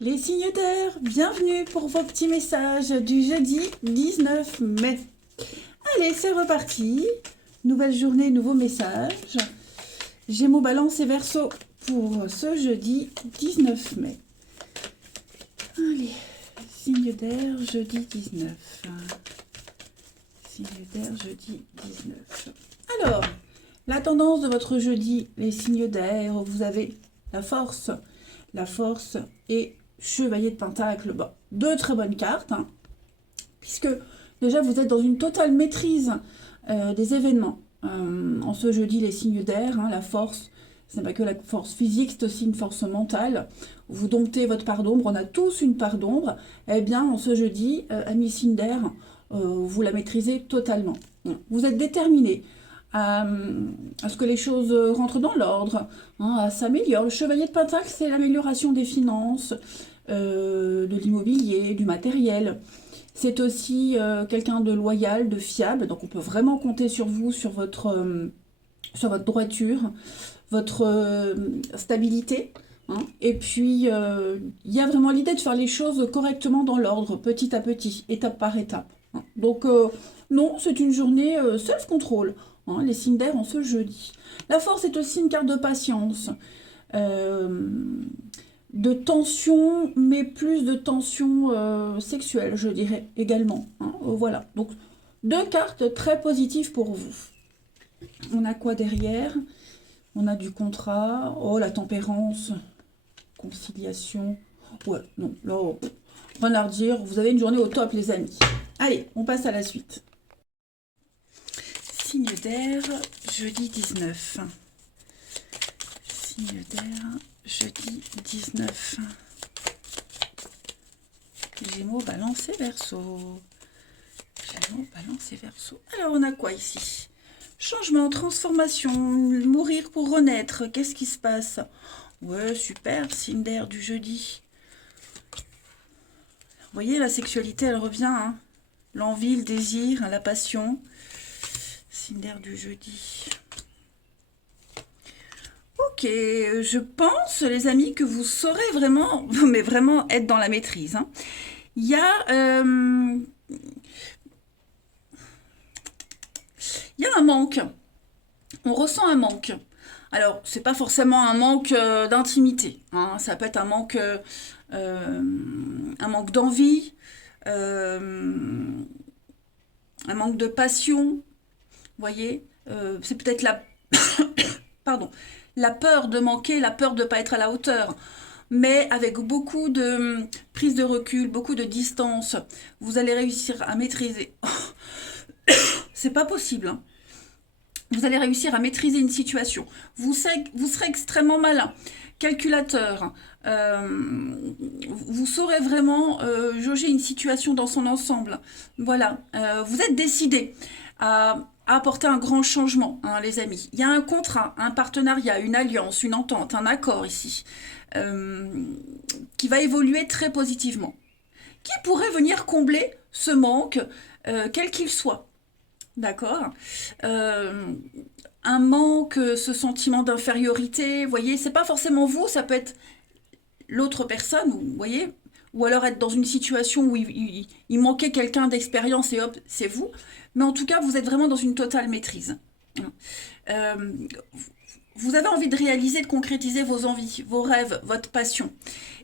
Les signes d'air, bienvenue pour vos petits messages du jeudi 19 mai. Allez, c'est reparti. Nouvelle journée, nouveau message. Gémeaux, Balance et Verseau pour ce jeudi 19 mai. Allez, signe d'air, jeudi 19. Signe d'air, jeudi 19. Alors, la tendance de votre jeudi, les signes d'air, vous avez la force et Chevalier de Pentacle. Bon, deux très bonnes cartes, hein, puisque déjà vous êtes dans une totale maîtrise des événements. En ce jeudi, les signes d'air, hein, la force, ce n'est pas que la force physique, c'est aussi une force mentale. Vous domptez votre part d'ombre, on a tous une part d'ombre. Eh bien, en ce jeudi, amis signes d'air, vous la maîtrisez totalement. Vous êtes déterminé à ce que les choses rentrent dans l'ordre, hein, à s'améliorer. Le Chevalier de Pentacle, c'est l'amélioration des finances, de l'immobilier, du matériel. C'est aussi quelqu'un de loyal, de fiable, donc on peut vraiment compter sur vous, sur votre droiture, votre stabilité. Hein. Et puis, il y a vraiment l'idée de faire les choses correctement dans l'ordre, petit à petit, étape par étape. Hein. Donc, non, c'est une journée self-control. Hein, les signes d'air en ce jeudi. La force est aussi une carte de patience, de tension, mais plus de tension sexuelle, je dirais également. Hein, voilà, donc deux cartes très positives pour vous. On a quoi derrière? On a du contrat, oh la tempérance, conciliation. Ouais, non, là, rien à redire, vous avez une journée au top les amis. Allez, on passe à la suite. Signe d'air, jeudi 19. Signe d'air, jeudi 19. Gémeaux, Balance et Verseau. Gémeaux, Balance et Verseau. Alors, on a quoi ici? Changement, transformation, mourir pour renaître. Qu'est-ce qui se passe? Ouais, super, signe d'air du jeudi. Vous voyez, la sexualité, elle revient. Hein, l'envie, le désir, la passion. Signe d'air du jeudi. Ok, je pense, les amis, que vous saurez vraiment, mais vraiment être dans la maîtrise. Hein. Il y a, il y a un manque. On ressent un manque. Alors, c'est pas forcément un manque d'intimité. Hein. Ça peut être un manque d'envie, un manque de passion. Vous voyez, c'est peut-être pardon, la peur de manquer, la peur de ne pas être à la hauteur. Mais avec beaucoup de prise de recul, beaucoup de distance, vous allez réussir à maîtriser. C'est pas possible. Hein. Vous allez réussir à maîtriser une situation. Vous serez extrêmement malin, calculateur. Vous saurez vraiment jauger une situation dans son ensemble. Voilà. Vous êtes décidé à apporter un grand changement, hein, les amis. Il y a un contrat, un partenariat, une alliance, une entente, un accord ici, qui va évoluer très positivement, qui pourrait venir combler ce manque, quel qu'il soit. D'accord. Un manque, ce sentiment d'infériorité, vous voyez, c'est pas forcément vous, ça peut être l'autre personne, vous voyez, ou alors être dans une situation où il manquait quelqu'un d'expérience et hop, c'est vous. Mais en tout cas, vous êtes vraiment dans une totale maîtrise. Euh, vous avez envie de réaliser, de concrétiser vos envies, vos rêves, votre passion.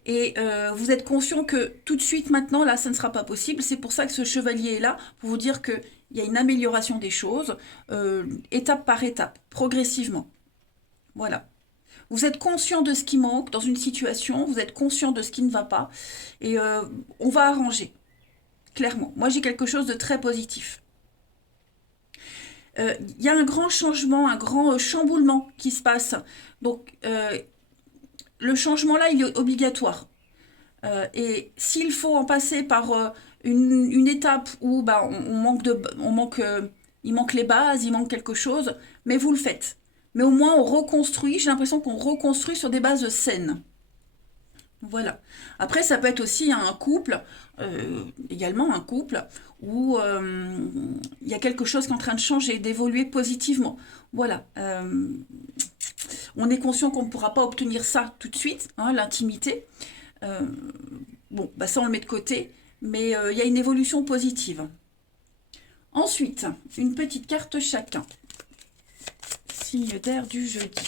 Et vous êtes conscient que tout de suite, maintenant, là, ça ne sera pas possible. C'est pour ça que ce chevalier est là, pour vous dire qu'il y a une amélioration des choses, étape par étape, progressivement. Voilà. Vous êtes conscient de ce qui manque dans une situation, vous êtes conscient de ce qui ne va pas, et on va arranger, clairement. Moi, j'ai quelque chose de très positif. Il y a un grand changement, un grand chamboulement qui se passe. Donc, le changement là, il est obligatoire. Et s'il faut en passer par une étape où bah, il manque les bases, il manque quelque chose, mais vous le faites. Mais au moins on reconstruit, j'ai l'impression qu'on reconstruit sur des bases saines. Voilà. Après, ça peut être aussi un couple, également un couple, où il y a quelque chose qui est en train de changer, d'évoluer positivement. Voilà. On est conscient qu'on ne pourra pas obtenir ça tout de suite, hein, l'intimité. Bon, bah ça on le met de côté, mais il y a une évolution positive. Ensuite, une petite carte chacun. Signe d'air du jeudi.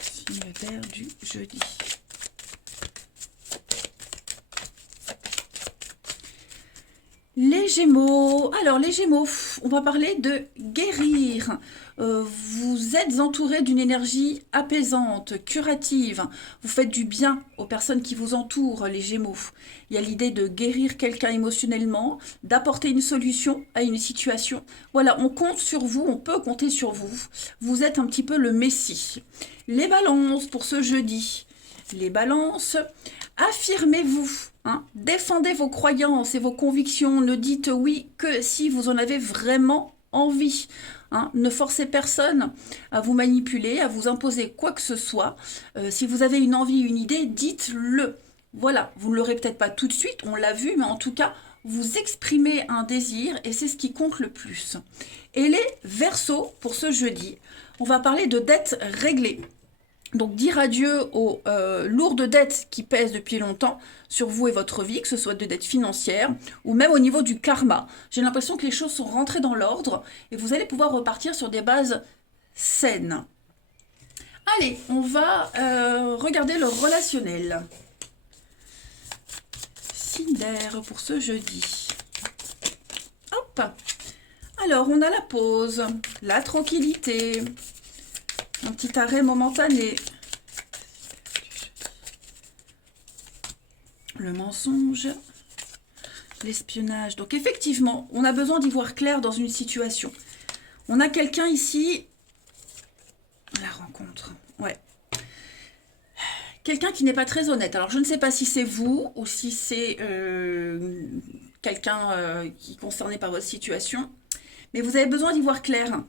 Signe d'air du jeudi. Les Gémeaux. Alors, les Gémeaux, on va parler de guérir. Vous êtes entouré d'une énergie apaisante, curative. Vous faites du bien aux personnes qui vous entourent, les Gémeaux. Il y a l'idée de guérir quelqu'un émotionnellement, d'apporter une solution à une situation. Voilà, on compte sur vous, on peut compter sur vous. Vous êtes un petit peu le messie. Les balances pour ce jeudi. Les balances, affirmez-vous. Hein, défendez vos croyances et vos convictions. Ne dites oui que si vous en avez vraiment envie. Hein, ne forcez personne à vous manipuler, à vous imposer quoi que ce soit. Si vous avez une envie, une idée, dites-le. Voilà, vous ne l'aurez peut-être pas tout de suite, on l'a vu, mais en tout cas, vous exprimez un désir et c'est ce qui compte le plus. Et les Verseaux, pour ce jeudi, on va parler de dettes réglées. Donc dire adieu aux lourdes dettes qui pèsent depuis longtemps sur vous et votre vie, que ce soit des dettes financières ou même au niveau du karma. J'ai l'impression que les choses sont rentrées dans l'ordre et vous allez pouvoir repartir sur des bases saines. Allez, on va regarder le relationnel. Signe d'air pour ce jeudi. Hop. Alors, on a la pause, la tranquillité. Un petit arrêt momentané. Le mensonge. L'espionnage. Donc effectivement, on a besoin d'y voir clair dans une situation. On a quelqu'un ici. La rencontre. Ouais. Quelqu'un qui n'est pas très honnête. Alors je ne sais pas si c'est vous ou si c'est quelqu'un qui est concerné par votre situation. Mais vous avez besoin d'y voir clair.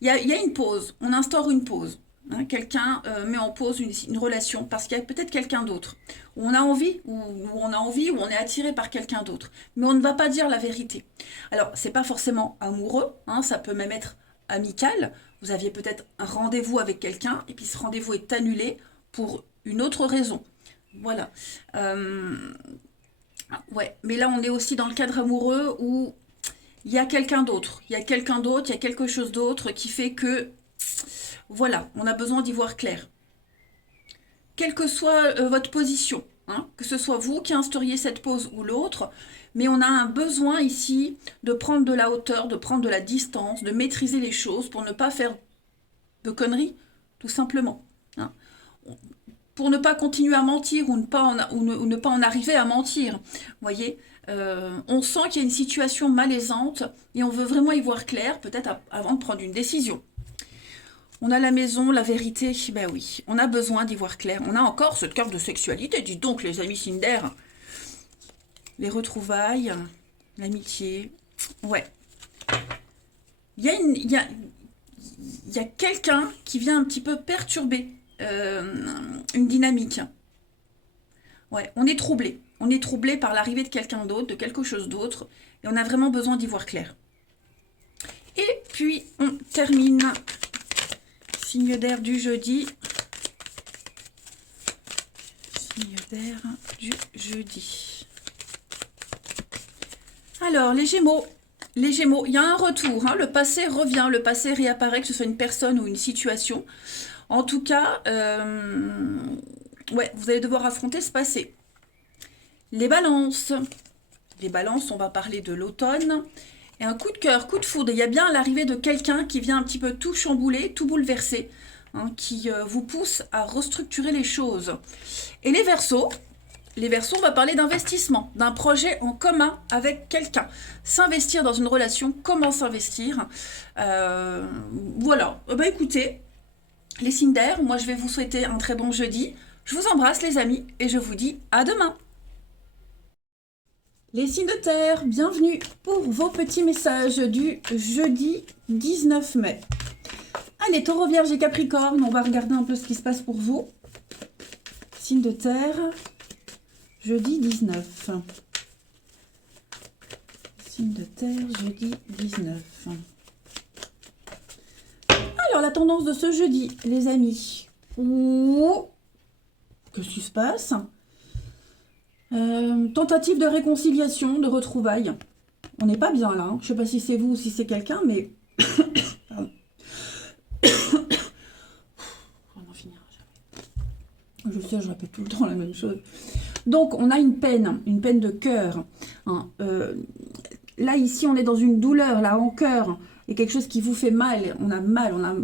Il y a une pause, on instaure une pause. Hein, quelqu'un met en pause une relation parce qu'il y a peut-être quelqu'un d'autre. Où on a envie, ou on est attiré par quelqu'un d'autre. Mais on ne va pas dire la vérité. Alors, c'est pas forcément amoureux, hein, ça peut même être amical. Vous aviez peut-être un rendez-vous avec quelqu'un et puis ce rendez-vous est annulé pour une autre raison. Voilà. Ouais, mais là, on est aussi dans le cadre amoureux où il y a quelqu'un d'autre, il y a quelqu'un d'autre, il y a quelque chose d'autre qui fait que, voilà, on a besoin d'y voir clair. Quelle que soit votre position, hein, que ce soit vous qui instauriez cette pause ou l'autre, mais on a un besoin ici de prendre de la hauteur, de prendre de la distance, de maîtriser les choses pour ne pas faire de conneries, tout simplement. Hein. Pour ne pas continuer à mentir ou ne pas en arriver à mentir. Vous voyez, on sent qu'il y a une situation malaisante et on veut vraiment y voir clair, peut-être avant de prendre une décision. On a la maison, la vérité, ben oui, on a besoin d'y voir clair. On a encore cette carte de sexualité, dites donc les amis Cinder. Les retrouvailles, l'amitié, ouais. Il y a quelqu'un qui vient un petit peu perturber une dynamique. Ouais, on est troublé. On est troublé par l'arrivée de quelqu'un d'autre, de quelque chose d'autre, et on a vraiment besoin d'y voir clair. Et puis, on termine. Signe d'air du jeudi. Signe d'air du jeudi. Alors, les Gémeaux. Les Gémeaux, il y a un retour. Hein, le passé revient, le passé réapparaît, que ce soit une personne ou une situation. En tout cas, ouais, vous allez devoir affronter ce passé. Les balances. Les balances, on va parler de l'automne. Et un coup de cœur, coup de foudre. Il y a bien l'arrivée de quelqu'un qui vient un petit peu tout chambouler, tout bouleverser, hein, qui vous pousse à restructurer les choses. Et les Verseaux, on va parler d'investissement, d'un projet en commun avec quelqu'un. S'investir dans une relation, comment s'investir. Voilà. Bah écoutez, les signes d'air, moi je vais vous souhaiter un très bon jeudi. Je vous embrasse les amis et je vous dis à demain. Les signes de terre, bienvenue pour vos petits messages du jeudi 19 mai. Allez, Taureau, Vierge et Capricorne, on va regarder un peu ce qui se passe pour vous. Signes de terre, jeudi 19. Signes de terre, jeudi 19. Alors, la tendance de ce jeudi, les amis. Ouh, Qu'est-ce qui se passe? Tentative de réconciliation, de retrouvailles. On n'est pas bien là, hein. Je sais pas si c'est vous ou si c'est quelqu'un, mais... Pardon. On en finira jamais. Je sais, je répète tout le temps la même chose. Donc, on a une peine de cœur. Hein. Là, ici, on est dans une douleur, la rancœur, et quelque chose qui vous fait mal.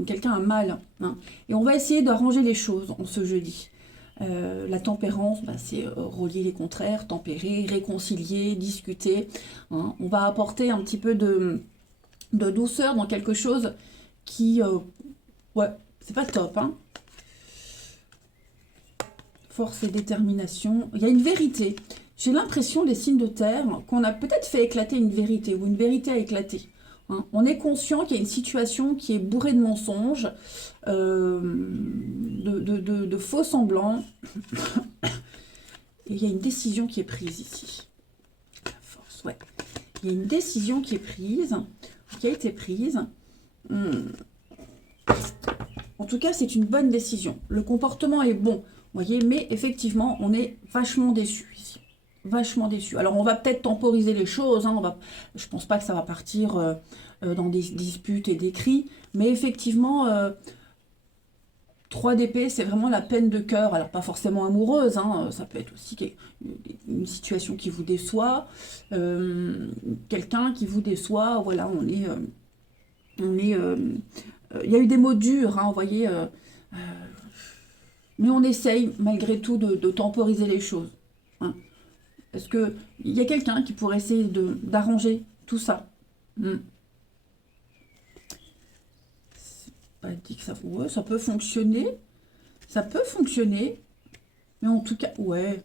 Quelqu'un a mal. Hein. Et on va essayer d'arranger les choses en ce jeudi. La tempérance, bah, c'est relier les contraires, tempérer, réconcilier, discuter. Hein. On va apporter un petit peu de douceur dans quelque chose qui... ouais, c'est pas top. Hein. Force et détermination. Il y a une vérité. J'ai l'impression, les signes de terre, qu'on a peut-être fait éclater une vérité, ou une vérité a éclaté. Hein. On est conscient qu'il y a une situation qui est bourrée de mensonges, de faux semblants. Et il y a une décision qui est prise ici. La force, ouais. Il y a une décision qui est prise, qui a été prise. En tout cas, c'est une bonne décision. Le comportement est bon, voyez, mais effectivement, on est vachement déçu ici. Vachement déçu. Alors, on va peut-être temporiser les choses. Hein, je pense pas que ça va partir dans des disputes et des cris, mais effectivement, 3 d'épée, c'est vraiment la peine de cœur. Alors, pas forcément amoureuse, hein, ça peut être aussi une situation qui vous déçoit, quelqu'un qui vous déçoit. Voilà, il y a eu des mots durs, hein, vous voyez, mais on essaye malgré tout de temporiser les choses. Hein. Est-ce qu'il y a quelqu'un qui pourrait essayer d'arranger tout ça? C'est pas dit que ça... Ouais, ça peut fonctionner. Ça peut fonctionner. Mais en tout cas, ouais.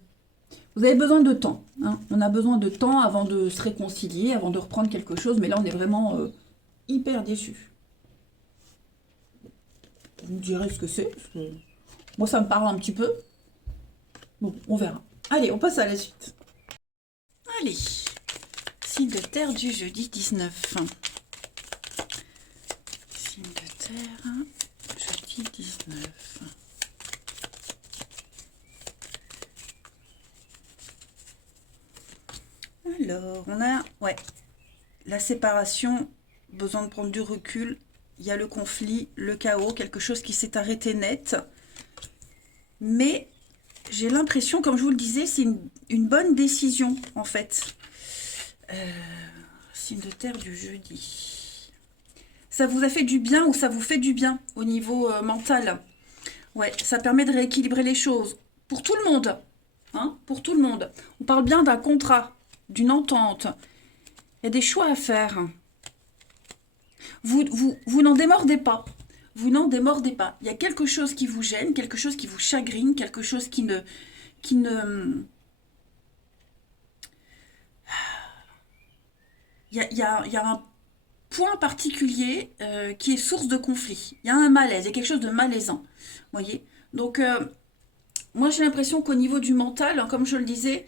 Vous avez besoin de temps. Hein. On a besoin de temps avant de se réconcilier, avant de reprendre quelque chose. Mais là, on est vraiment hyper déçus. Vous me direz ce que c'est. Moi, ça me parle un petit peu. Bon, on verra. Allez, on passe à la suite. Allez, signe de terre du jeudi 19. Signe de terre, jeudi 19. Alors, on a, ouais, la séparation, besoin de prendre du recul. Il y a le conflit, le chaos, quelque chose qui s'est arrêté net. Mais... j'ai l'impression, comme je vous le disais, c'est une bonne décision, en fait. Signe de terre du jeudi. Ça vous a fait du bien ou ça vous fait du bien au niveau mental? Ouais, ça permet de rééquilibrer les choses. Pour tout le monde. Hein, pour tout le monde. On parle bien d'un contrat, d'une entente. Il y a des choix à faire. Vous n'en démordez pas. Vous n'en démordez pas. Il y a quelque chose qui vous gêne, quelque chose qui vous chagrine, quelque chose qui ne... Il y a un point particulier qui est source de conflit. Il y a un malaise, il y a quelque chose de malaisant. Voyez? Donc, moi j'ai l'impression qu'au niveau du mental, hein, comme je le disais,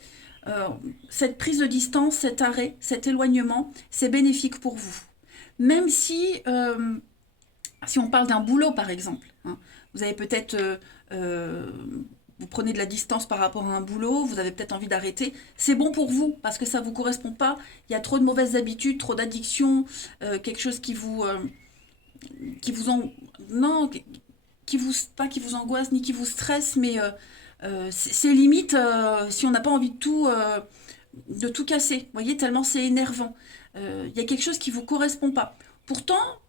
cette prise de distance, cet arrêt, cet éloignement, c'est bénéfique pour vous. Même si... si on parle d'un boulot, par exemple, hein, vous avez peut-être, vous prenez de la distance par rapport à un boulot, vous avez peut-être envie d'arrêter. C'est bon pour vous, parce que ça ne vous correspond pas. Il y a trop de mauvaises habitudes, trop d'addictions, quelque chose non, pas qui vous angoisse, ni qui vous stresse, mais c'est limite si on n'a pas envie de tout casser. Vous voyez, tellement c'est énervant. Il y a quelque chose qui ne vous correspond pas. Pourtant,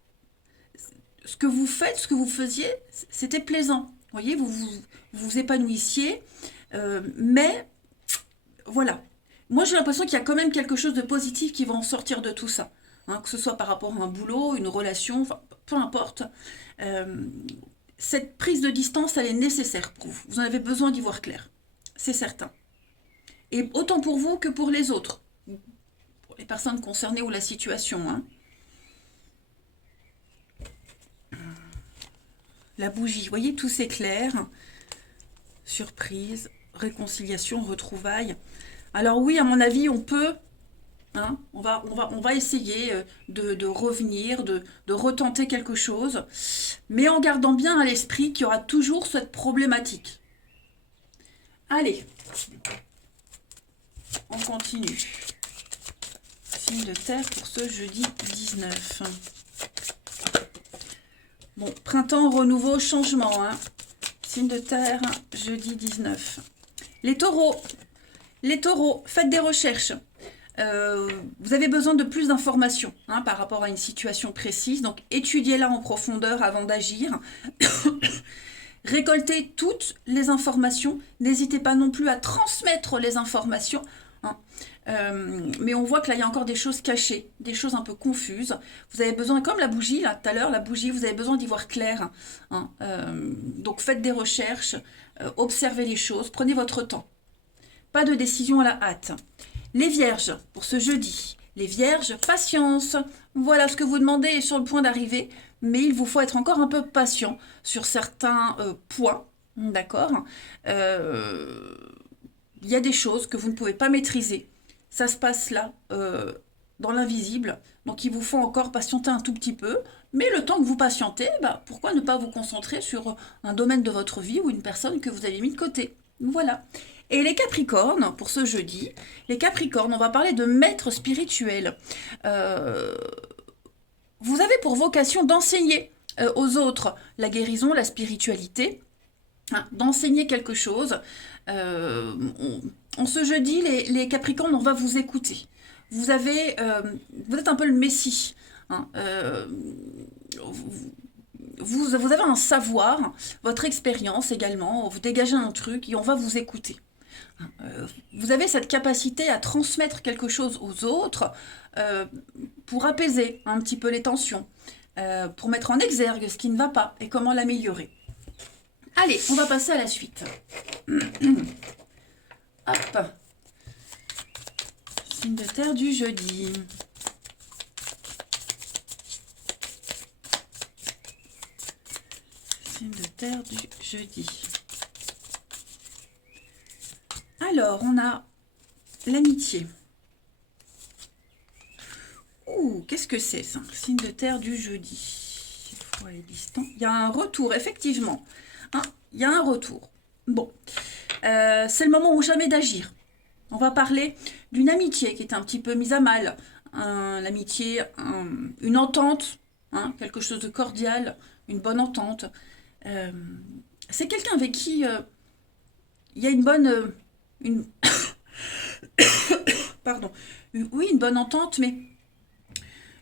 ce que vous faites, ce que vous faisiez, c'était plaisant. Vous voyez, vous épanouissiez. Mais, voilà. Moi, j'ai l'impression qu'il y a quand même quelque chose de positif qui va en sortir de tout ça. Hein, que ce soit par rapport à un boulot, une relation, enfin, peu importe. Cette prise de distance, elle est nécessaire pour vous. Vous en avez besoin d'y voir clair. C'est certain. Et autant pour vous que pour les autres. Pour les personnes concernées ou la situation, hein. La bougie, vous voyez, tout s'éclaire. Surprise, réconciliation, retrouvailles. Alors oui, à mon avis, on peut, hein, on va essayer de revenir, de retenter quelque chose, mais en gardant bien à l'esprit qu'il y aura toujours cette problématique. Allez, on continue. Signe de terre pour ce jeudi 19. Bon, printemps, renouveau, changement. Hein. Signe de terre, jeudi 19. Les taureaux, faites des recherches. Vous avez besoin de plus d'informations par rapport à une situation précise. Donc, étudiez-la en profondeur avant d'agir. Récoltez toutes les informations. N'hésitez pas non plus à transmettre les informations. Mais on voit que là, il y a encore des choses cachées, des choses un peu confuses. Vous avez besoin, comme la bougie, là, tout à l'heure, la bougie, vous avez besoin d'y voir clair. Donc, faites des recherches, observez les choses, prenez votre temps. Pas de décision à la hâte. Les vierges, pour ce jeudi. Les vierges, patience. Voilà, ce que vous demandez est sur le point d'arriver, mais il vous faut être encore un peu patient sur certains points. D'accord. Il y a des choses que vous ne pouvez pas maîtriser. Ça se passe là, dans l'invisible. Donc, il vous faut encore patienter un tout petit peu. Mais le temps que vous patientez, pourquoi ne pas vous concentrer sur un domaine de votre vie ou une personne que vous avez mis de côté. Voilà. Et les Capricornes, pour ce jeudi, les Capricornes, on va parler de maître spirituel. Vous avez pour vocation d'enseigner aux autres la guérison, la spiritualité, d'enseigner quelque chose. En ce jeudi, les Capricornes, on va vous écouter. Vous êtes un peu le messie. Vous avez un savoir, votre expérience également, vous dégagez un truc et on va vous écouter. Vous avez cette capacité à transmettre quelque chose aux autres pour apaiser un petit peu les tensions, pour mettre en exergue ce qui ne va pas et comment l'améliorer. Allez, on va passer à la suite. Hop. Signe de terre du jeudi. Signe de terre du jeudi. Alors, on a l'amitié. Ouh, qu'est-ce que c'est ça? Signe de terre du jeudi. Il y a un retour, effectivement. Il y a un retour. Bon, c'est le moment ou jamais d'agir. On va parler d'une amitié qui est un petit peu mise à mal. L'amitié, une entente, quelque chose de cordial, une bonne entente. C'est quelqu'un avec qui il y a une bonne... Pardon. Oui, une bonne entente, mais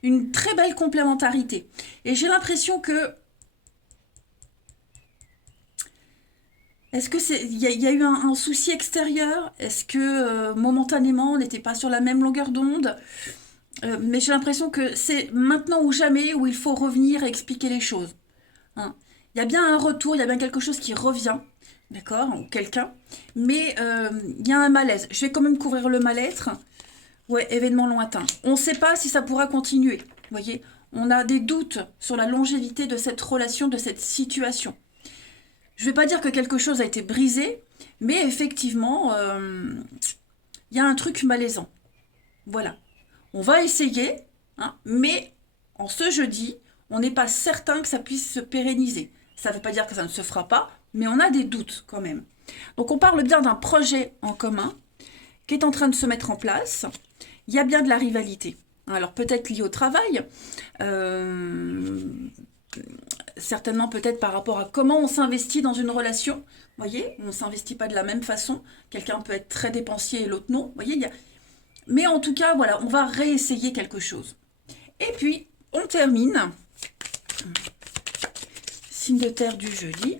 une très belle complémentarité. Et j'ai l'impression que... Est-ce que il y a eu un souci extérieur? Est-ce que momentanément, on n'était pas sur la même longueur d'onde? Mais j'ai l'impression que c'est maintenant ou jamais où il faut revenir et expliquer les choses. Il y a bien un retour, il y a bien quelque chose qui revient, d'accord, ou quelqu'un, mais il y a un malaise. Je vais quand même couvrir le mal-être. Ouais, événement lointain. On ne sait pas si ça pourra continuer, vous voyez. On a des doutes sur la longévité de cette relation, de cette situation. Je ne vais pas dire que quelque chose a été brisé, mais effectivement, il y a un truc malaisant. Voilà. On va essayer, mais en ce jeudi, on n'est pas certain que ça puisse se pérenniser. Ça ne veut pas dire que ça ne se fera pas, mais on a des doutes quand même. Donc on parle bien d'un projet en commun qui est en train de se mettre en place. Il y a bien de la rivalité. Alors peut-être lié au travail, certainement peut-être par rapport à comment on s'investit dans une relation. Vous voyez, on ne s'investit pas de la même façon. Quelqu'un peut être très dépensier et l'autre non. Vous voyez, mais en tout cas, voilà, on va réessayer quelque chose. Et puis, on termine. Signe de terre du jeudi.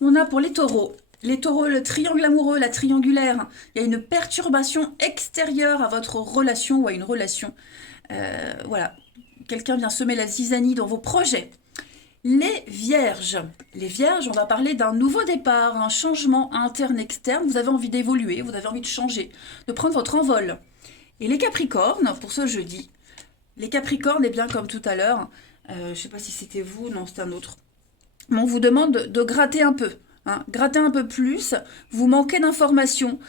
On a pour les taureaux. Les taureaux, le triangle amoureux, la triangulaire. Il y a une perturbation extérieure à votre relation ou à une relation. Voilà. Quelqu'un vient semer la zizanie dans vos projets. Les vierges. Les vierges, on va parler d'un nouveau départ, un changement interne-externe. Vous avez envie d'évoluer, vous avez envie de changer, de prendre votre envol. Et les capricornes, pour ce jeudi. Les capricornes, eh bien, comme tout à l'heure, je ne sais pas si c'était vous, non, c'est un autre. Mais on vous demande de gratter un peu. Gratter un peu plus, vous manquez d'informations,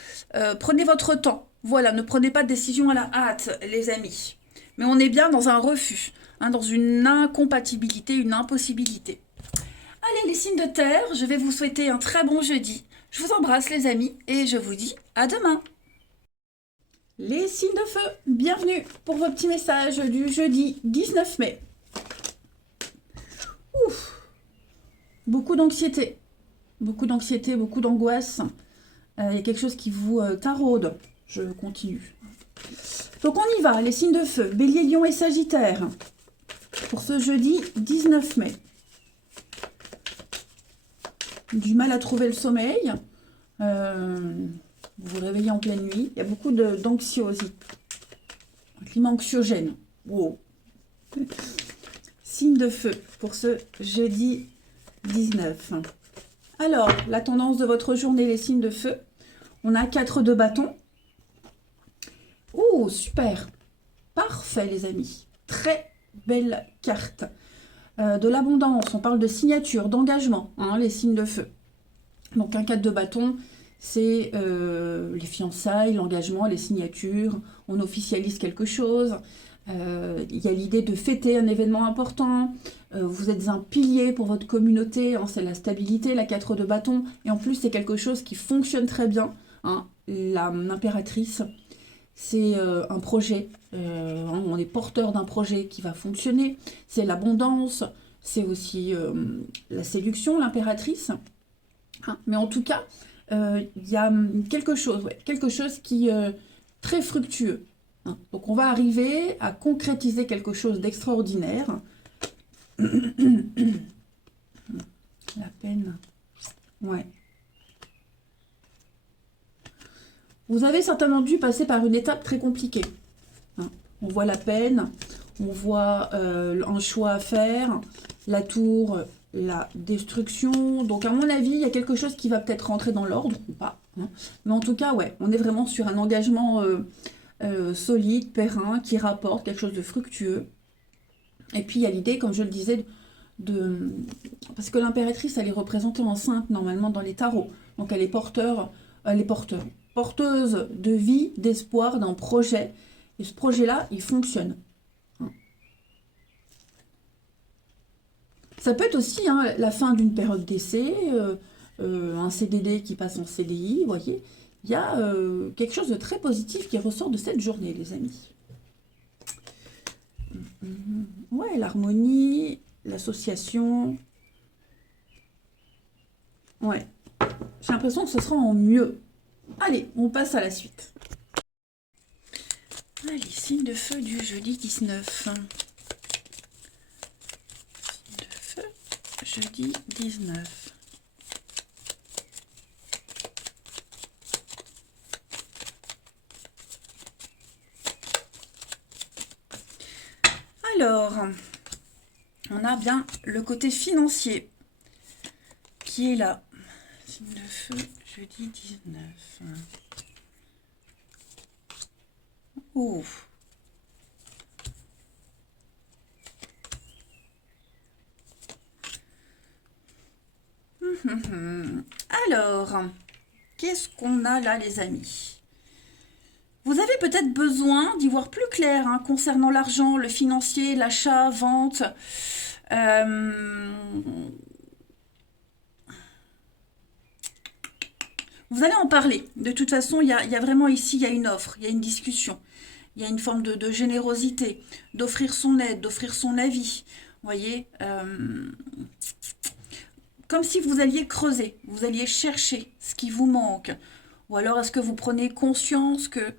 prenez votre temps, voilà, ne prenez pas de décision à la hâte, les amis. Mais on est bien dans un refus, hein, dans une incompatibilité, une impossibilité. Allez les signes de terre, je vais vous souhaiter un très bon jeudi. Je vous embrasse les amis et je vous dis à demain. Les signes de feu, bienvenue pour vos petits messages du jeudi 19 mai. Ouf, beaucoup d'anxiété, beaucoup d'angoisse. Il y a quelque chose qui vous taraude. Je continue. Donc on y va, les signes de feu, Bélier, Lion et Sagittaire, pour ce jeudi 19 mai. Du mal à trouver le sommeil, vous vous réveillez en pleine nuit, il y a beaucoup d'anxiosité, un climat anxiogène. Wow. Signe de feu pour ce jeudi 19. Alors, la tendance de votre journée, les signes de feu, on a 4 de bâton. Oh, super. Parfait, les amis. Très belle carte. De l'abondance, on parle de signature, d'engagement, hein, les signes de feu. Donc, un 4 de bâton, c'est les fiançailles, l'engagement, les signatures. On officialise quelque chose. Il y a l'idée de fêter un événement important. Vous êtes un pilier pour votre communauté. Hein, c'est la stabilité, la 4 de bâton. Et en plus, c'est quelque chose qui fonctionne très bien. Hein, l'impératrice, c'est un projet, on est porteur d'un projet qui va fonctionner, c'est l'abondance, c'est aussi la séduction, l'impératrice. Hein, mais en tout cas, il y a quelque chose qui est très fructueux. Hein. Donc on va arriver à concrétiser quelque chose d'extraordinaire. La peine, ouais. Vous avez certainement dû passer par une étape très compliquée. Hein. On voit la peine, on voit un choix à faire, la tour, la destruction. Donc à mon avis, il y a quelque chose qui va peut-être rentrer dans l'ordre ou pas. Hein. Mais en tout cas, ouais, on est vraiment sur un engagement solide, périn, qui rapporte quelque chose de fructueux. Et puis il y a l'idée, comme je le disais, parce que l'impératrice, elle est représentée enceinte normalement dans les tarots. Donc elle est porteuse de vie, d'espoir, d'un projet. Et ce projet-là, il fonctionne. Ça peut être aussi hein, la fin d'une période d'essai, un CDD qui passe en CDI, vous voyez. Il y a quelque chose de très positif qui ressort de cette journée, les amis. Ouais, l'harmonie, l'association. Ouais. J'ai l'impression que ce sera en mieux. Allez, on passe à la suite. Allez, signe de feu du jeudi 19. Signe de feu, jeudi 19. Alors, on a bien le côté financier qui est là. Signe de feu, jeudi 19. Oh. Alors, qu'est-ce qu'on a là, les amis? Vous avez peut-être besoin d'y voir plus clair hein, concernant l'argent, le financier, l'achat, vente. Vous allez en parler. De toute façon, il y a vraiment ici, il y a une offre, il y a une discussion. Il y a une forme de générosité, d'offrir son aide, d'offrir son avis. Vous voyez comme si vous alliez creuser, vous alliez chercher ce qui vous manque. Ou alors est-ce que vous prenez conscience que...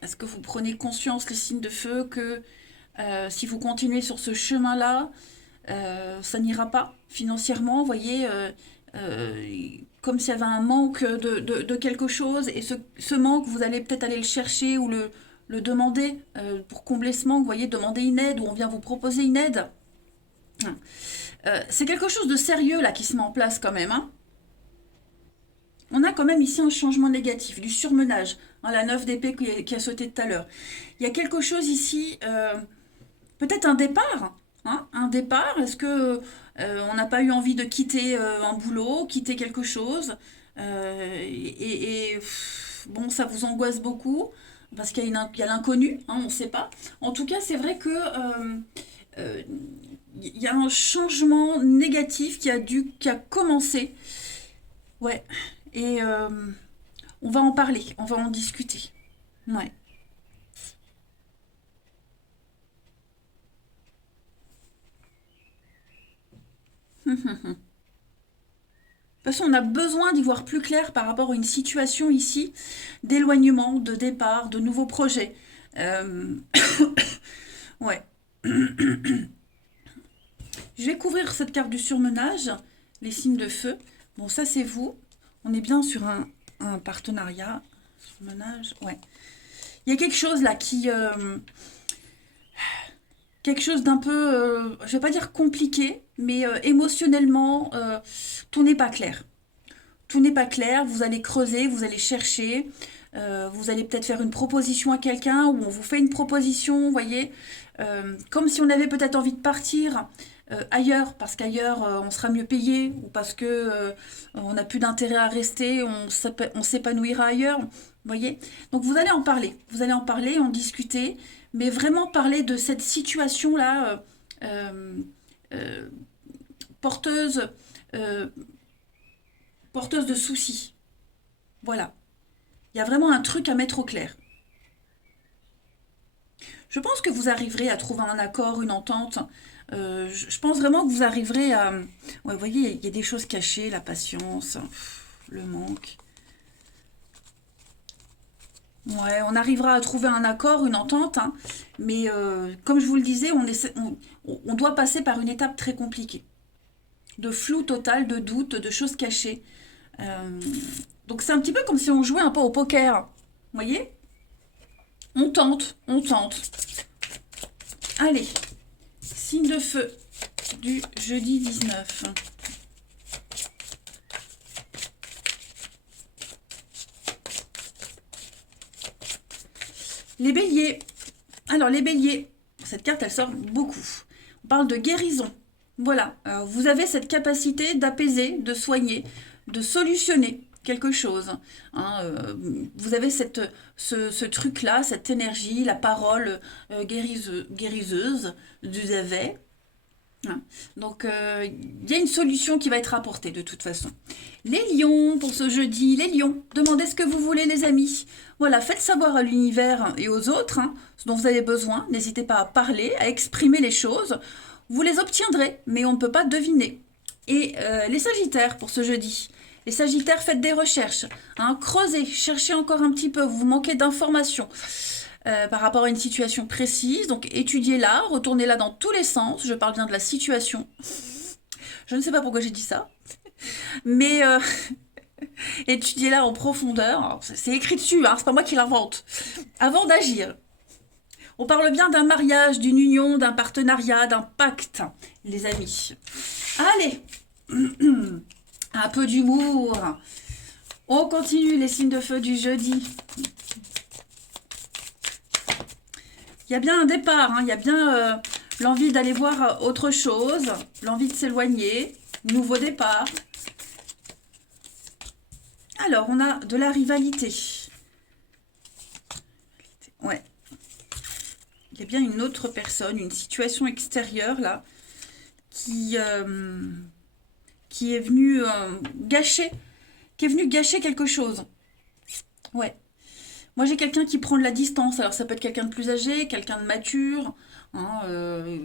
est-ce que vous prenez conscience, les signes de feu, que si vous continuez sur ce chemin-là, ça n'ira pas financièrement, vous voyez, comme s'il y avait un manque de quelque chose, et ce manque, vous allez peut-être aller le chercher ou le demander pour combler ce manque, vous voyez, demander une aide, ou on vient vous proposer une aide. C'est quelque chose de sérieux là qui se met en place quand même. Hein. On a quand même ici un changement négatif, du surmenage, hein, la 9 d'épée qui a sauté tout à l'heure. Il y a quelque chose ici, peut-être un départ. Hein, un départ, est-ce que on n'a pas eu envie de quitter un boulot, quitter quelque chose bon, ça vous angoisse beaucoup. parce qu'il y a l'inconnu, hein, on ne sait pas. En tout cas, c'est vrai que euh, il y a un changement négatif qui a commencé. Ouais. Et on va en parler, on va en discuter. Ouais. De toute façon, on a besoin d'y voir plus clair par rapport à une situation ici d'éloignement, de départ, de nouveaux projets. Euh, ouais. Je vais couvrir cette carte du surmenage, les signes de feu. Bon, ça c'est vous. On est bien sur un partenariat. Surmenage, ouais. Il y a quelque chose là qui... quelque chose d'un peu, je vais pas dire compliqué, mais émotionnellement, tout n'est pas clair. Tout n'est pas clair, vous allez creuser, vous allez chercher, vous allez peut-être faire une proposition à quelqu'un ou on vous fait une proposition, vous voyez, comme si on avait peut-être envie de partir ailleurs, parce qu'ailleurs on sera mieux payé ou parce que on n'a plus d'intérêt à rester, on s'épanouira ailleurs, vous voyez. Donc vous allez en parler, en discuter, mais vraiment parler de cette situation-là euh, euh, porteuse, euh, porteuse de soucis. Voilà. Il y a vraiment un truc à mettre au clair. Je pense que vous arriverez à trouver un accord, une entente. Je pense vraiment que vous arriverez à... Ouais, vous voyez, il y a des choses cachées, la patience, le manque. Ouais, on arrivera à trouver un accord, une entente, hein, mais comme je vous le disais, on doit passer par une étape très compliquée. De flou total, de doute, de choses cachées. Euh, donc c'est un petit peu comme si on jouait un peu au poker. Vous voyez? On tente, on tente. Allez, signe de feu du jeudi 19. Les béliers. Alors les béliers, cette carte elle sort beaucoup. On parle de guérison. Voilà, vous avez cette capacité d'apaiser, de soigner, de solutionner quelque chose. Hein, vous avez ce truc-là, cette énergie, la parole guériseuse du avez. Hein. Donc, il y a une solution qui va être apportée de toute façon. Les lions, pour ce jeudi, les lions, demandez ce que vous voulez les amis. Voilà, faites savoir à l'univers et aux autres hein, ce dont vous avez besoin. N'hésitez pas à parler, à exprimer les choses. Vous les obtiendrez, mais on ne peut pas deviner. Et les sagittaires, pour ce jeudi. Les sagittaires, faites des recherches. Hein, creusez, cherchez encore un petit peu, vous manquez d'informations. Par rapport à une situation précise. Donc étudiez-la, retournez-la dans tous les sens. Je parle bien de la situation. Je ne sais pas pourquoi j'ai dit ça. Mais étudiez-la en profondeur. C'est écrit dessus, hein, c'est pas moi qui l'invente. Avant d'agir. On parle bien d'un mariage, d'une union, d'un partenariat, d'un pacte, les amis. Allez, un peu d'humour. On continue les signes de feu du jeudi. Il y a bien un départ, hein, il y a bien l'envie d'aller voir autre chose, l'envie de s'éloigner, nouveau départ. Alors, on a de la rivalité. Ouais. Il y a bien une autre personne, une situation extérieure, là, qui est venue gâcher quelque chose. Ouais. Moi, j'ai quelqu'un qui prend de la distance. Alors, ça peut être quelqu'un de plus âgé, quelqu'un de mature, hein,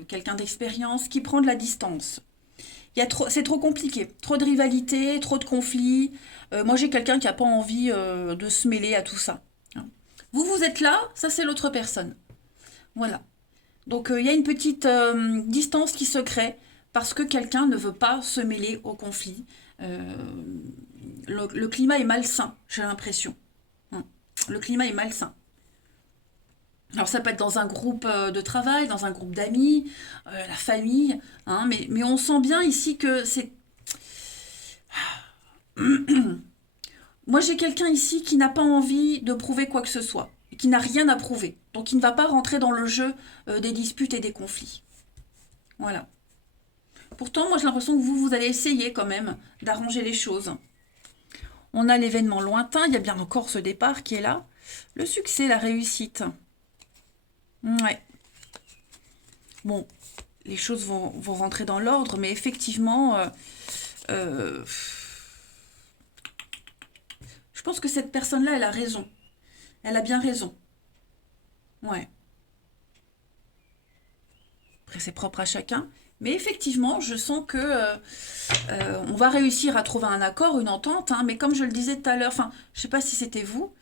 quelqu'un d'expérience, qui prend de la distance. C'est trop compliqué. Trop de rivalité, trop de conflits. Moi, j'ai quelqu'un qui n'a pas envie de se mêler à tout ça. Hein. Vous, vous êtes là, ça, c'est l'autre personne. Voilà. Donc, il y a une petite distance qui se crée parce que quelqu'un ne veut pas se mêler au conflit. Euh, le climat est malsain, j'ai l'impression. Hein. Le climat est malsain. Alors ça peut être dans un groupe de travail, dans un groupe d'amis, la famille, hein, mais on sent bien ici que c'est... Moi j'ai quelqu'un ici qui n'a pas envie de prouver quoi que ce soit, et qui n'a rien à prouver, donc il ne va pas rentrer dans le jeu des disputes et des conflits. Voilà. Pourtant, moi j'ai l'impression que vous allez essayer quand même d'arranger les choses. On a l'événement lointain, il y a bien encore ce départ qui est là. le succès, la réussite. Ouais. Bon, les choses vont rentrer dans l'ordre, mais effectivement, je pense que cette personne-là, elle a raison. Elle a bien raison. Ouais. Après, c'est propre à chacun. Mais effectivement, je sens que on va réussir à trouver un accord, une entente. Hein, mais comme je le disais tout à l'heure, enfin, je sais pas si c'était vous,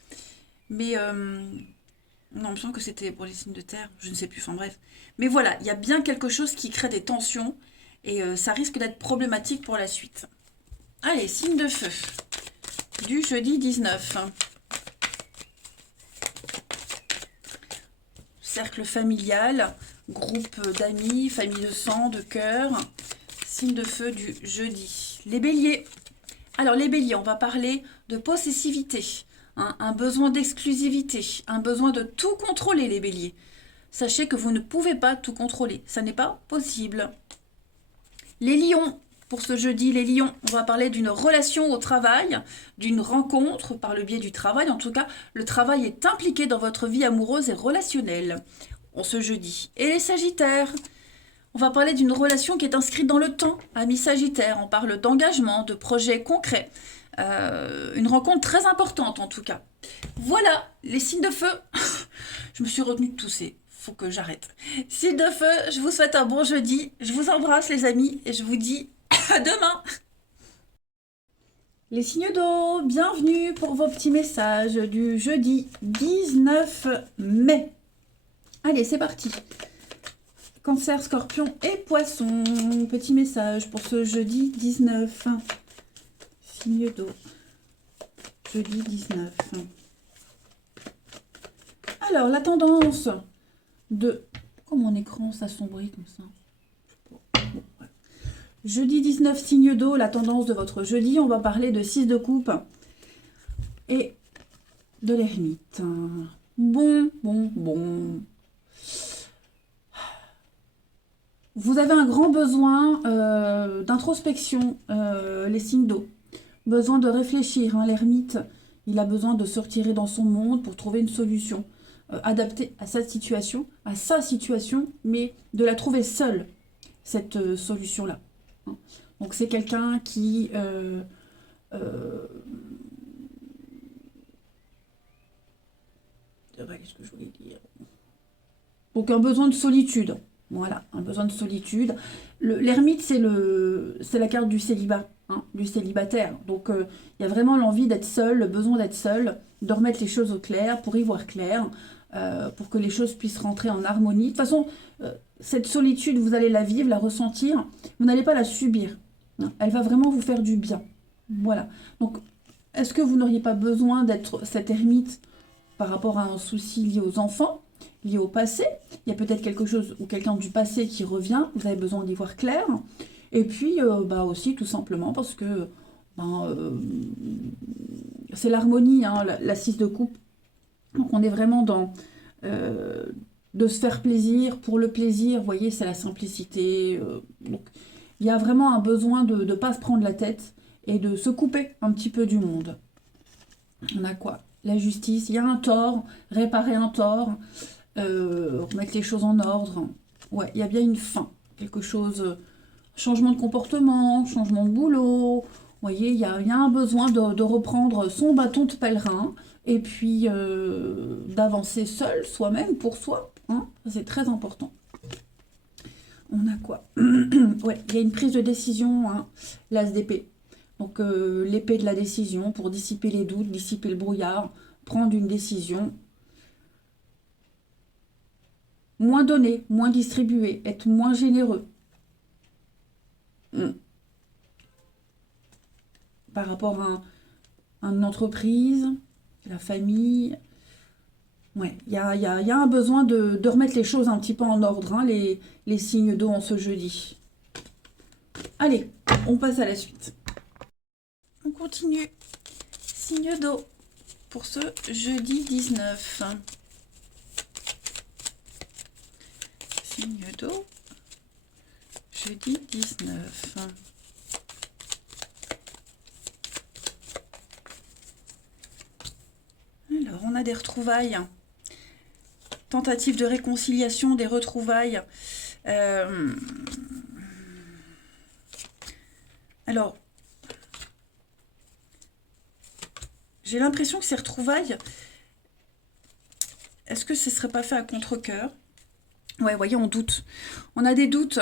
mais non, il me semble que c'était pour les signes de terre. Je ne sais plus. Enfin bref. Mais voilà, il y a bien quelque chose qui crée des tensions et ça risque d'être problématique pour la suite. Allez, signe de feu du jeudi 19. Cercle familial, groupe d'amis, famille de sang, de cœur. Signe de feu du jeudi. Les béliers. Alors les béliers, on va parler de possessivité, hein, un besoin d'exclusivité, un besoin de tout contrôler les béliers. Sachez que vous ne pouvez pas tout contrôler, ça n'est pas possible. Les lions, pour ce jeudi, les lions, on va parler d'une relation au travail, d'une rencontre par le biais du travail. En tout cas, le travail est impliqué dans votre vie amoureuse et relationnelle, en ce jeudi. Et les sagittaires, on va parler d'une relation qui est inscrite dans le temps, amis sagittaires. On parle d'engagement, de projets concrets. Une rencontre très importante en tout cas. Voilà, les signes de feu. Je me suis retenue de tousser. Faut que j'arrête. Signes de feu, je vous souhaite un bon jeudi. Je vous embrasse les amis et je vous dis à demain. Les signes d'eau, bienvenue pour vos petits messages du jeudi 19 mai. Allez, c'est parti. Cancer, Scorpion et Poisson. Petit message pour ce jeudi 19. Signe d'eau. Jeudi 19. Alors, la tendance de... Pourquoi mon écran s'assombrit comme ça? Bon, ouais. Jeudi 19, signe d'eau, la tendance de votre jeudi. On va parler de 6 de coupe et de l'ermite. Bon. Vous avez un grand besoin d'introspection, les signes d'eau. Besoin de réfléchir. Hein, l'ermite, il a besoin de se retirer dans son monde pour trouver une solution adaptée à sa situation, mais de la trouver seule, cette solution-là. Hein. Donc c'est quelqu'un qui... qu'est-ce que je voulais dire? Donc un besoin de solitude. Voilà, un besoin de solitude. L'ermite, c'est la carte du célibat, hein, du célibataire. Donc, il y a vraiment l'envie d'être seul, le besoin d'être seul, de remettre les choses au clair, pour y voir clair, pour que les choses puissent rentrer en harmonie. De toute façon, cette solitude, vous allez la vivre, la ressentir, vous n'allez pas la subir. Hein. Elle va vraiment vous faire du bien. Voilà. Donc, est-ce que vous n'auriez pas besoin d'être cet ermite par rapport à un souci lié aux enfants, lié au passé? Il y a peut-être quelque chose ou quelqu'un du passé qui revient, vous avez besoin d'y voir clair. Et puis aussi tout simplement parce que c'est l'harmonie, hein, la 6 de coupe. Donc on est vraiment dans de se faire plaisir pour le plaisir, vous voyez, c'est la simplicité. Donc il y a vraiment un besoin de ne pas se prendre la tête et de se couper un petit peu du monde. On a quoi? La justice, il y a un tort, réparer un tort, remettre les choses en ordre. Ouais, il y a bien une fin, quelque chose, changement de comportement, changement de boulot. Vous voyez, il y a un besoin de reprendre son bâton de pèlerin et puis d'avancer seul, soi-même, pour soi. Hein, c'est très important. On a quoi? Ouais, il y a une prise de décision, hein, l'as d'épée. Donc l'épée de la décision pour dissiper les doutes, dissiper le brouillard, prendre une décision. Moins donner, moins distribuer, être moins généreux. Par rapport à une entreprise, la famille. Ouais, il y a un besoin de remettre les choses un petit peu en ordre, hein, les signes d'eau en ce jeudi. Allez, on passe à la suite. On continue. Signe d'eau pour ce jeudi 19. Signe d'eau, jeudi 19. Alors, on a des retrouvailles. Tentative de réconciliation, des retrouvailles. Alors, j'ai l'impression que ces retrouvailles, est-ce que ce ne serait pas fait à contre-cœur? Ouais, vous voyez, on doute. On a des doutes.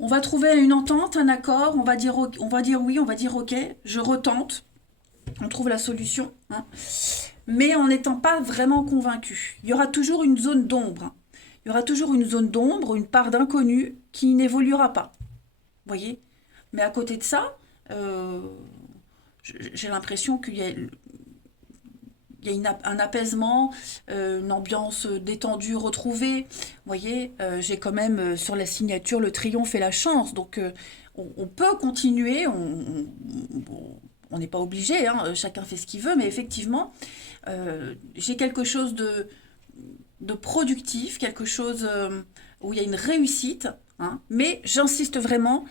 On va trouver une entente, un accord, on va dire oui, on va dire ok, je retente. On trouve la solution, hein. Mais en n'étant pas vraiment convaincu. Il y aura toujours une zone d'ombre. Il y aura toujours une zone d'ombre, une part d'inconnu qui n'évoluera pas. Vous voyez? Mais à côté de ça, j'ai l'impression qu'il y a un apaisement, une ambiance détendue, retrouvée. Vous voyez, j'ai quand même sur la signature le triomphe et la chance. Donc, on peut continuer. On n'est pas obligé, hein, chacun fait ce qu'il veut. Mais effectivement, j'ai quelque chose de productif, quelque chose où il y a une réussite. Hein, mais j'insiste vraiment,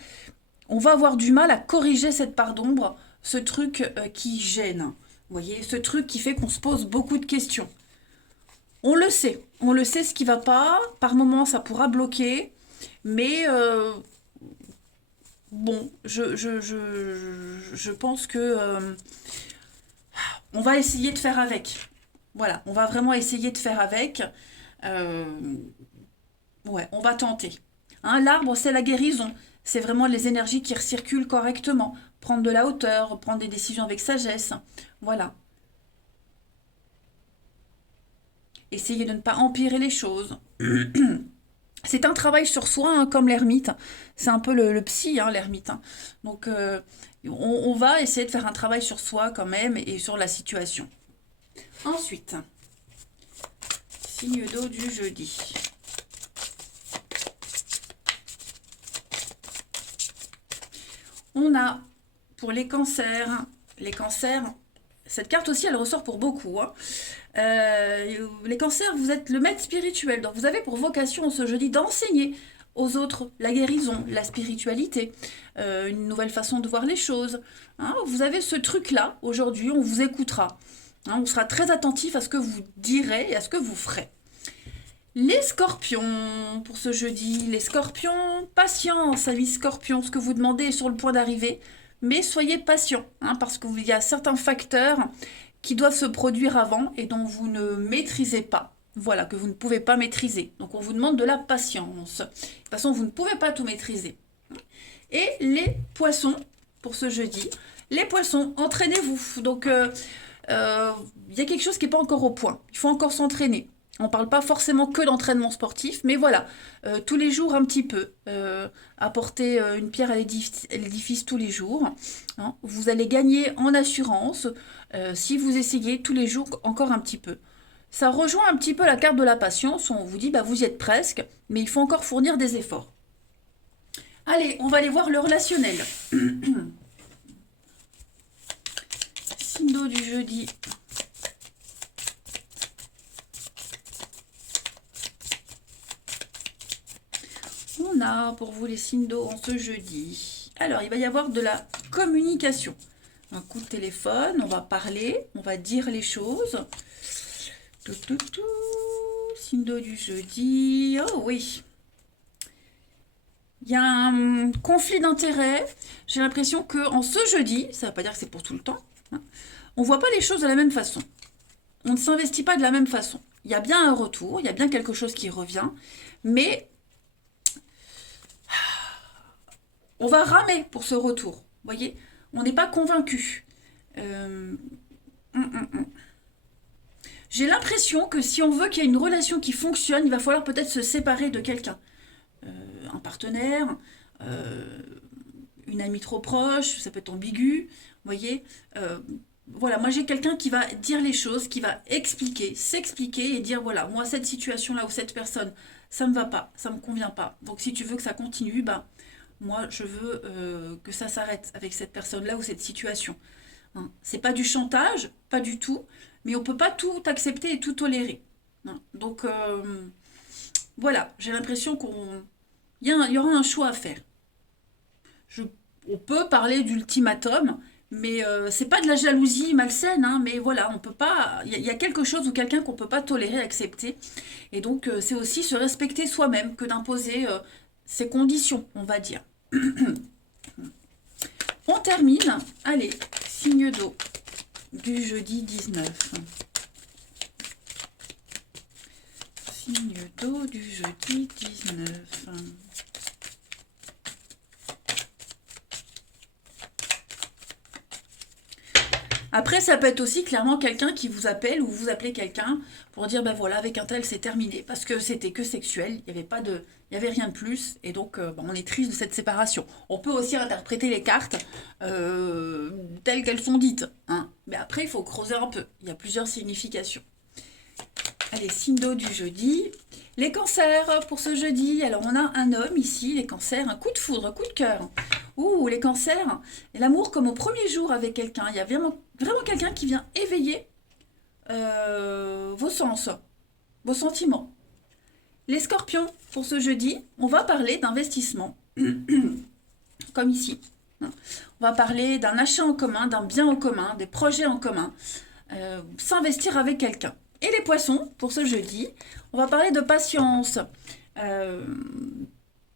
on va avoir du mal à corriger cette part d'ombre, ce truc qui gêne. Vous voyez, ce truc qui fait qu'on se pose beaucoup de questions. On le sait ce qui va pas. Par moments, ça pourra bloquer. Mais bon, je pense que on va essayer de faire avec. Voilà, on va vraiment essayer de faire avec. Ouais, on va tenter. Hein, l'arbre, c'est la guérison. C'est vraiment les énergies qui recirculent correctement. Prendre de la hauteur, prendre des décisions avec sagesse. Voilà. Essayer de ne pas empirer les choses. C'est un travail sur soi, hein, comme l'ermite. C'est un peu le psy, hein, l'ermite. Hein. Donc, on va essayer de faire un travail sur soi quand même et sur la situation. Ensuite, signe d'eau du jeudi. On a pour les cancers, cette carte aussi elle ressort pour beaucoup. Hein. Les cancers, vous êtes le maître spirituel, donc vous avez pour vocation ce jeudi d'enseigner aux autres la guérison, la spiritualité, une nouvelle façon de voir les choses. Hein. Vous avez ce truc-là, aujourd'hui, on vous écoutera. Hein, on sera très attentif à ce que vous direz et à ce que vous ferez. Les scorpions, pour ce jeudi, les scorpions, patience, amis scorpions, ce que vous demandez est sur le point d'arriver, mais soyez patients, hein, parce qu'il y a certains facteurs qui doivent se produire avant et dont vous ne maîtrisez pas. Voilà, que vous ne pouvez pas maîtriser. Donc on vous demande de la patience. De toute façon, vous ne pouvez pas tout maîtriser. Et les poissons, pour ce jeudi, les poissons, entraînez-vous. Donc y a quelque chose qui n'est pas encore au point. Il faut encore s'entraîner. On ne parle pas forcément que d'entraînement sportif, mais voilà, tous les jours un petit peu. Apporter une pierre à l'édifice tous les jours. Hein. Vous allez gagner en assurance si vous essayez tous les jours encore un petit peu. Ça rejoint un petit peu la carte de la patience. On vous dit, bah, vous y êtes presque, mais il faut encore fournir des efforts. Allez, on va aller voir le relationnel. Signe d'eau du jeudi. On a pour vous les signes d'eau en ce jeudi. Alors, il va y avoir de la communication. Un coup de téléphone, on va parler, on va dire les choses. Signe d'eau du jeudi. Oh oui. Il y a un conflit d'intérêts. J'ai l'impression qu'en ce jeudi, ça ne veut pas dire que c'est pour tout le temps, hein, on ne voit pas les choses de la même façon. On ne s'investit pas de la même façon. Il y a bien un retour, il y a bien quelque chose qui revient, mais on va ramer pour ce retour. Vous voyez, on n'est pas convaincu. J'ai l'impression que si on veut qu'il y ait une relation qui fonctionne, il va falloir peut-être se séparer de quelqu'un. Un partenaire, une amie trop proche, ça peut être ambigu, vous voyez. Voilà, moi j'ai quelqu'un qui va dire les choses, qui va expliquer, s'expliquer et dire voilà, moi cette situation-là ou cette personne, ça me va pas, ça me convient pas. Donc si tu veux que ça continue, bah moi je veux que ça s'arrête avec cette personne-là ou cette situation. Hein. C'est pas du chantage, pas du tout, mais on peut pas tout accepter et tout tolérer. Hein. Donc voilà, j'ai l'impression il y aura un choix à faire. On peut parler d'ultimatum, Mais c'est pas de la jalousie malsaine, hein, mais voilà, on peut pas. Il y a quelque chose ou quelqu'un qu'on peut pas tolérer, accepter. Et donc, c'est aussi se respecter soi-même que d'imposer ses conditions, on va dire. On termine. Allez, signe d'eau du jeudi 19. Signe d'eau du jeudi 19. Après, ça peut être aussi clairement quelqu'un qui vous appelle ou vous appelez quelqu'un pour dire ben voilà, avec un tel c'est terminé parce que c'était que sexuel, il n'y avait pas de, il y avait rien de plus et donc ben, on est triste de cette séparation. On peut aussi interpréter les cartes telles qu'elles sont dites, hein. Mais après il faut creuser un peu. Il y a plusieurs significations. Allez, signe d'eau du jeudi. Les cancers pour ce jeudi. Alors on a un homme ici, les cancers, un coup de foudre, un coup de cœur. Ouh, les cancers, et l'amour comme au premier jour avec quelqu'un. Il y a vraiment quelqu'un qui vient éveiller vos sens, vos sentiments. Les scorpions, pour ce jeudi, on va parler d'investissement, comme ici. On va parler d'un achat en commun, d'un bien en commun, des projets en commun, s'investir avec quelqu'un. Et les poissons, pour ce jeudi, on va parler de patience, euh,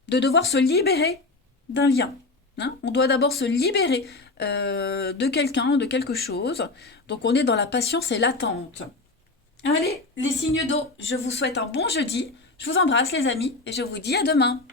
de devoir se libérer d'un lien. Hein, on doit d'abord se libérer de quelqu'un, de quelque chose. Donc on est dans la patience et l'attente. Allez, les signes d'eau, je vous souhaite un bon jeudi. Je vous embrasse les amis et je vous dis à demain.